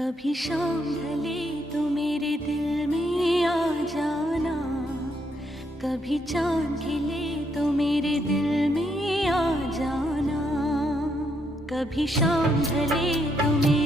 कभी शाम ढले तो मेरे दिल में आ जाना, कभी चांद खिले तो मेरे दिल में आ जाना, कभी शाम ढले तो मेरे